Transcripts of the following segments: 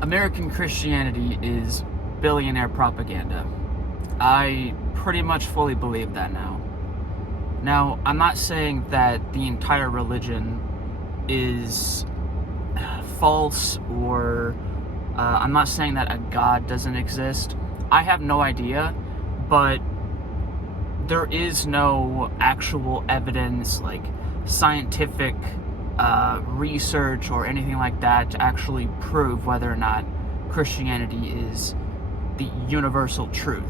American Christianity is billionaire propaganda. I pretty much fully believe that now. Now, I'm not saying that the entire religion is false or I'm not saying that a God doesn't exist. I have no idea, but there is no actual evidence, like scientific research or anything like that, to actually prove whether or not Christianity is the universal truth.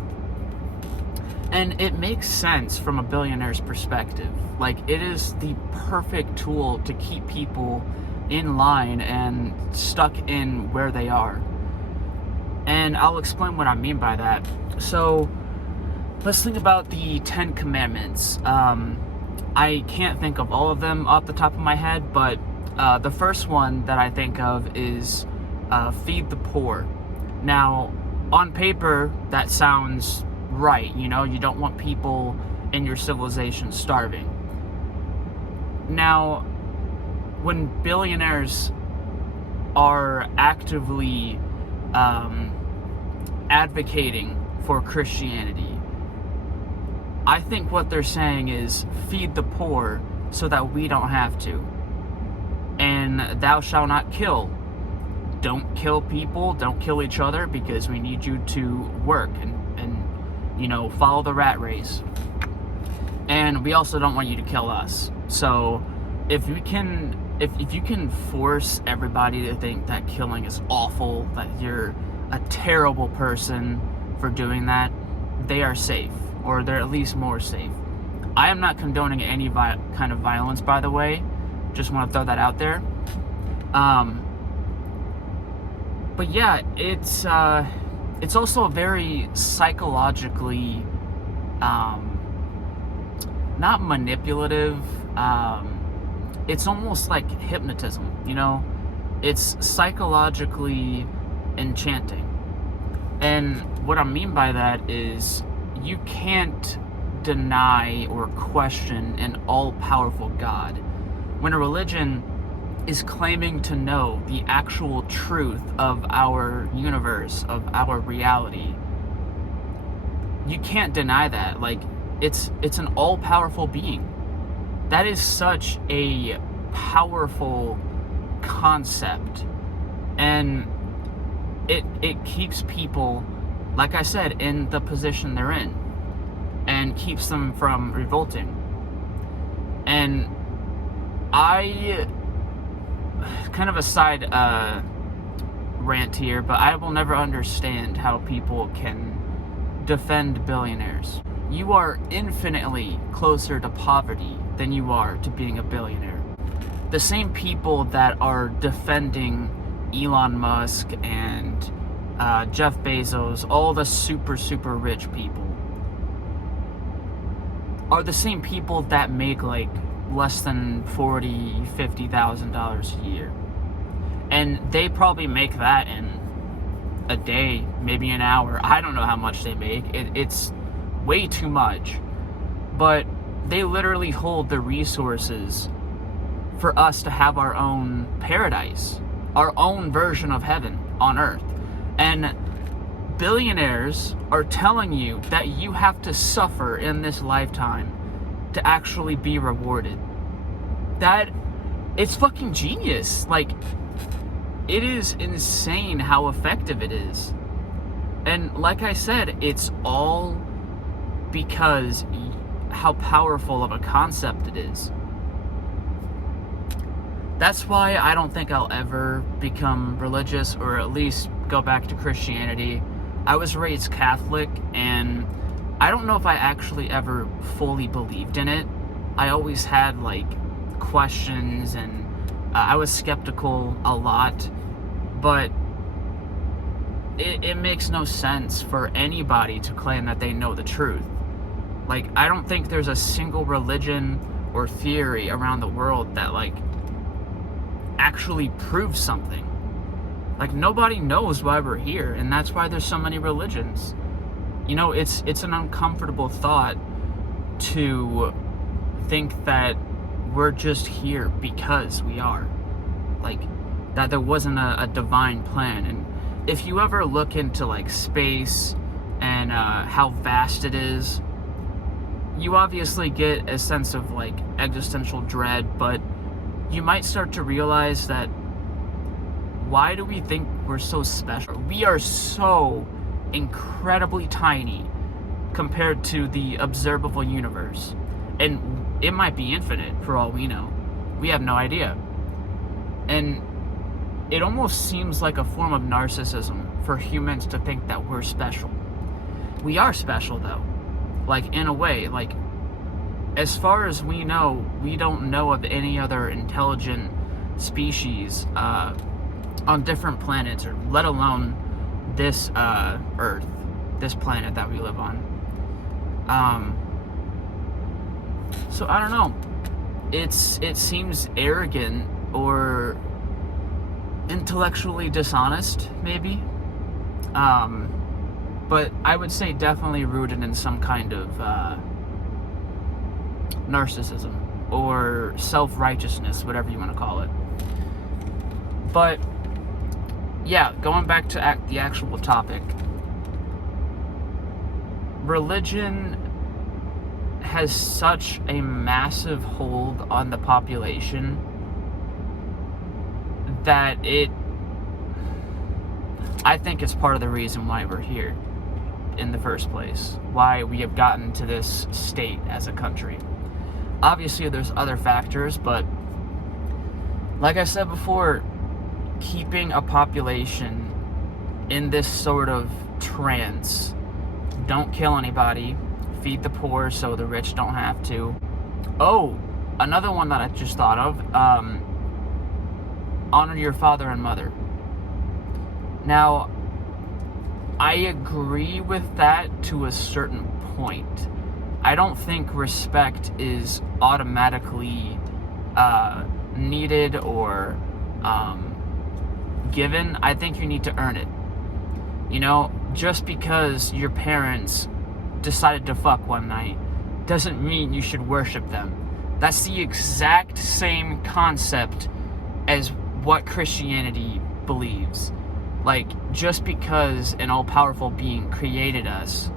And it makes sense from a billionaire's perspective. Like, it is the perfect tool to keep people in line and stuck in where they are. And I'll explain what I mean by that. So, let's think about the 10 Commandments. I can't think of all of them off the top of my head, but the first one that I think of is feed the poor. Now, on paper, that sounds right. You know, you don't want people in your civilization starving. Now, when billionaires are actively advocating for Christianity, I think what they're saying is feed the poor so that we don't have to. And thou shalt not kill. Don't kill people, don't kill each other, because we need you to work and follow the rat race. And we also don't want you to kill us. So if you can force everybody to think that killing is awful, that you're a terrible person for doing that, they are safe, or they're at least more safe. I am not condoning any kind of violence, by the way. Just want to throw that out there. But yeah, it's also a very psychologically not manipulative. It's almost like hypnotism, you know? It's psychologically enchanting. And what I mean by that is you can't deny or question an all-powerful God. When a religion is claiming to know the actual truth of our universe, of our reality, you can't deny that. Like, it's an all-powerful being. That is such a powerful concept, and it keeps people, like I said, in the position they're in, and keeps them from revolting. And I, kind of a side rant here, but I will never understand how people can defend billionaires. You are infinitely closer to poverty than you are to being a billionaire. The same people that are defending Elon Musk and Jeff Bezos, all the super rich people, are the same people that make like less than $40,000-$50,000 a year. And they probably make that in a day, maybe an hour. I don't know how much they make. It's way too much. But they literally hold the resources for us to have our own paradise, our own version of heaven on earth. And billionaires are telling you that you have to suffer in this lifetime to actually be rewarded. That, it's fucking genius. Like, it is insane how effective it is. And like I said, it's all because how powerful of a concept it is. That's why I don't think I'll ever become religious, or at least go back to Christianity. I was raised Catholic, and I don't know if I actually ever fully believed in it. I always had like questions, and I was skeptical a lot, but it makes no sense for anybody to claim that they know the truth. Like, I don't think there's a single religion or theory around the world that like actually proves something. Like, nobody knows why we're here, and that's why there's so many religions. You know, it's an uncomfortable thought to think that we're just here because we are. Like, that there wasn't a divine plan. And if you ever look into like space and how vast it is, you obviously get a sense of like existential dread, but you might start to realize that why do we think we're so special? We are so incredibly tiny compared to the observable universe. And it might be infinite for all we know. We have no idea. And it almost seems like a form of narcissism for humans to think that we're special. We are special though. Like, in a way, like, as far as we know, we don't know of any other intelligent species on different planets, or let alone this Earth, this planet that we live on. So I don't know. It seems arrogant or intellectually dishonest, maybe. But I would say definitely rooted in some kind of narcissism or self-righteousness, whatever you want to call it. But yeah, going back to the actual topic, religion has such a massive hold on the population that I think it's part of the reason why we're here in the first place, why we have gotten to this state as a country. Obviously, there's other factors, but like I said before, keeping a population in this sort of trance, don't kill anybody, feed the poor so the rich don't have to. Oh, another one that I just thought of, honor your father and mother. Now, I agree with that to a certain point. I don't think respect is automatically needed or given. I think you need to earn it. You know, just because your parents decided to fuck one night doesn't mean you should worship them. That's the exact same concept as what Christianity believes. Like, just because an all-powerful being created us,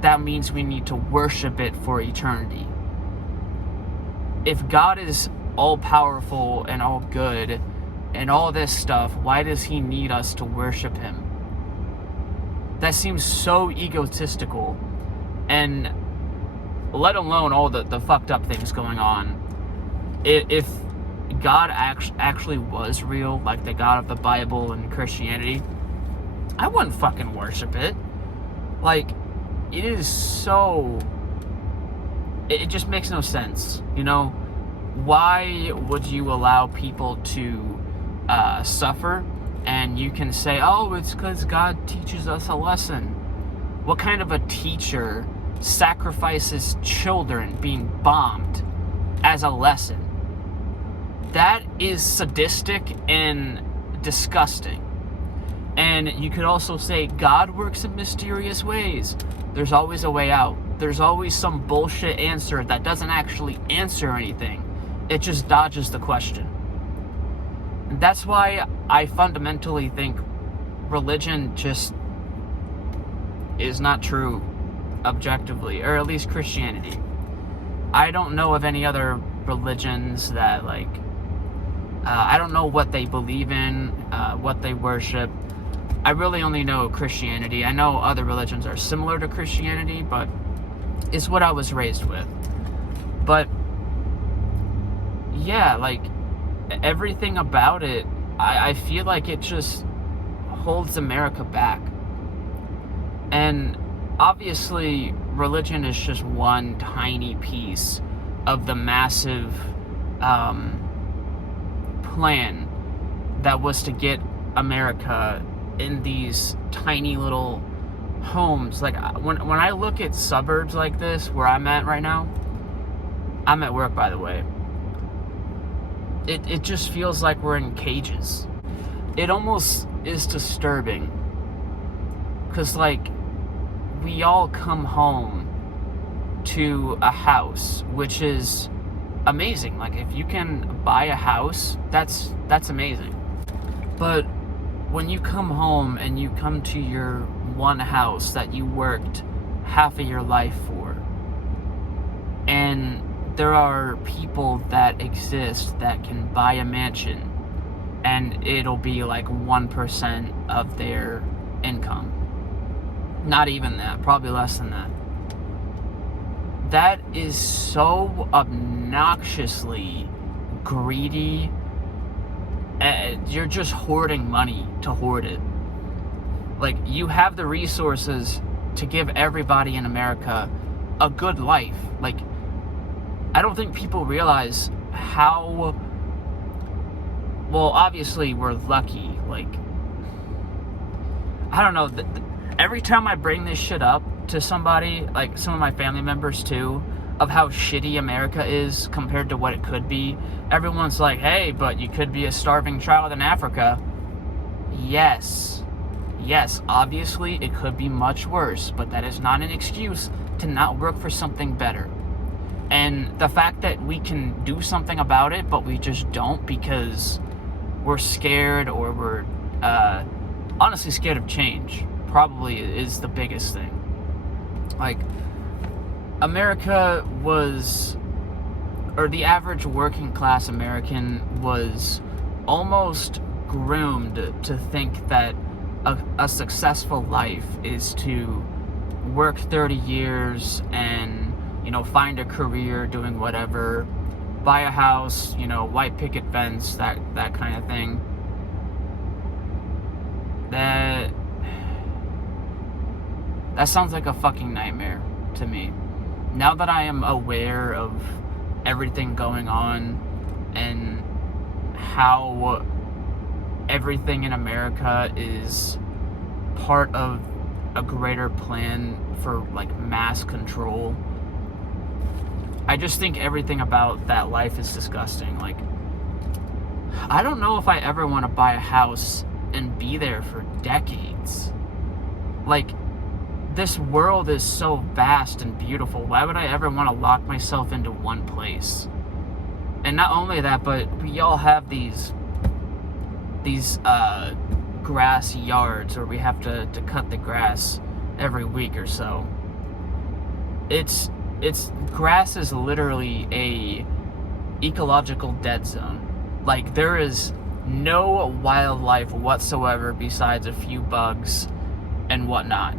that means we need to worship it for eternity. If God is all-powerful and all good and all this stuff, why does he need us to worship him? That seems so egotistical, and let alone all the fucked up things going on. If God actually was real, like the God of the Bible and Christianity, I wouldn't fucking worship it. Like, it is so... It just makes no sense, you know? Why would you allow people to suffer, and you can say, oh, it's because God teaches us a lesson? What kind of a teacher sacrifices children being bombed as a lesson? That is sadistic and disgusting. And you could also say God works in mysterious ways. There's always a way out. There's always some bullshit answer that doesn't actually answer anything. It just dodges the question. And that's why I fundamentally think religion just is not true objectively, or at least Christianity. I don't know of any other religions that, like, I don't know what they believe in, what they worship. I really only know Christianity. I know other religions are similar to Christianity, but it's what I was raised with. But yeah, like, everything about it, I feel like it just holds America back. And obviously, religion is just one tiny piece of the massive plan that was to get America in these tiny little homes. Like, when I look at suburbs like this, where I'm at right now, I'm at work, by the way, it just feels like we're in cages. It almost is disturbing, because, like, we all come home to a house, which is amazing. Like, if you can buy a house, that's amazing. But when you come home and you come to your one house that you worked half of your life for, and there are people that exist that can buy a mansion and it'll be like 1% of their income. Not even that, probably less than that. That is so obnoxiously greedy. You're just hoarding money to hoard it. Like, you have the resources to give everybody in America a good life. Like, I don't think people realize how, well, obviously we're lucky. Like, I don't know, every time I bring this shit up to somebody, like some of my family members too, of how shitty America is compared to what it could be, everyone's like, hey, but you could be a starving child in Africa. Yes, obviously it could be much worse, but that is not an excuse to not work for something better. And the fact that we can do something about it, but we just don't because we're scared, or we're honestly scared of change, probably is the biggest thing. Like, America was, or the average working class American was almost groomed to think that a successful life is to work 30 years and, you know, find a career doing whatever, buy a house, you know, white picket fence, that kind of thing. That sounds like a fucking nightmare to me. Now that I am aware of everything going on and how everything in America is part of a greater plan for, like, mass control, I just think everything about that life is disgusting. Like, I don't know if I ever want to buy a house and be there for decades. Like, this world is so vast and beautiful. Why would I ever want to lock myself into one place? And not only that, but we all have these grass yards where we have to cut the grass every week or so. It's grass is literally a ecological dead zone. Like, there is no wildlife whatsoever besides a few bugs and whatnot.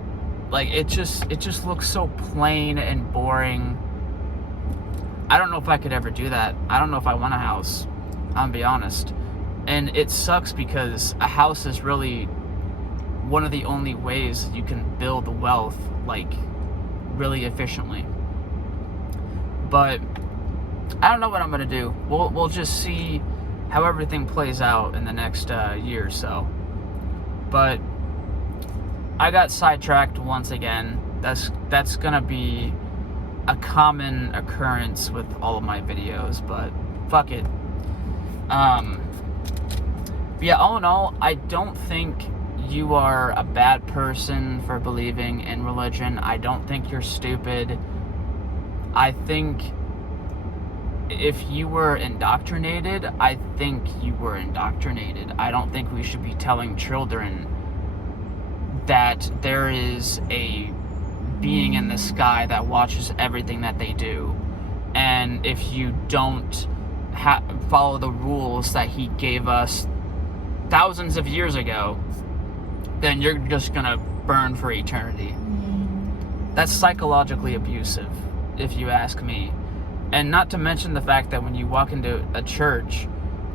Like, it just looks so plain and boring. I don't know if I could ever do that. I don't know if I want a house, I'll be honest. And it sucks because a house is really one of the only ways you can build wealth, like, really efficiently. But I don't know what I'm gonna do. We'll just see how everything plays out in the next year or so. But I got sidetracked once again. That's gonna be a common occurrence with all of my videos, but fuck it. Yeah, all in all, I don't think you are a bad person for believing in religion. I don't think you're stupid. I think if you were indoctrinated, I think you were indoctrinated. I don't think we should be telling children that there is a being in the sky that watches everything that they do. And if you don't follow the rules that he gave us thousands of years ago, then you're just gonna burn for eternity. That's psychologically abusive, if you ask me. And not to mention the fact that when you walk into a church,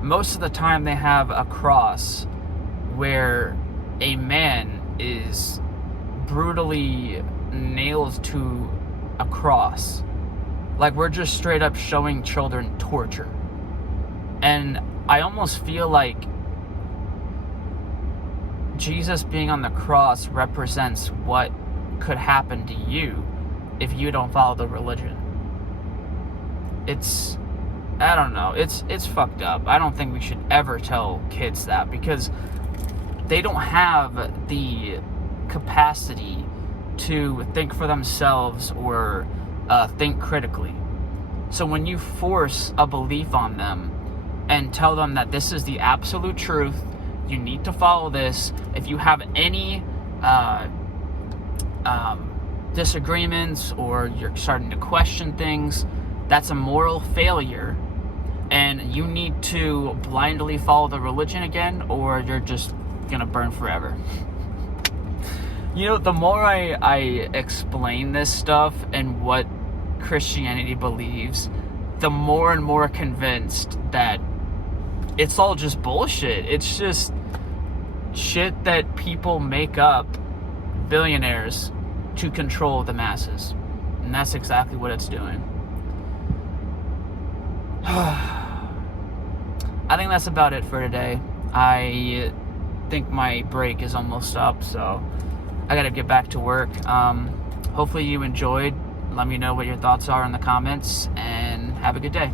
most of the time they have a cross where a man is brutally nailed to a cross. Like, we're just straight up showing children torture. And I almost feel like Jesus being on the cross represents what could happen to you if you don't follow the religion. I don't know, it's fucked up. I don't think we should ever tell kids that, because they don't have the capacity to think for themselves or think critically. So when you force a belief on them and tell them that this is the absolute truth, You need to follow this. If you have any disagreements or you're starting to question things, that's a moral failure, and you need to blindly follow the religion again, or you're just gonna burn forever. You know, the more I explain this stuff and what Christianity believes, the more and more convinced that it's all just bullshit. It's just shit that people make up, billionaires, to control the masses. And that's exactly what it's doing. I think that's about it for today. I think my break is almost up, so I gotta get back to work. Hopefully you enjoyed. Let me know what your thoughts are in the comments, and have a good day.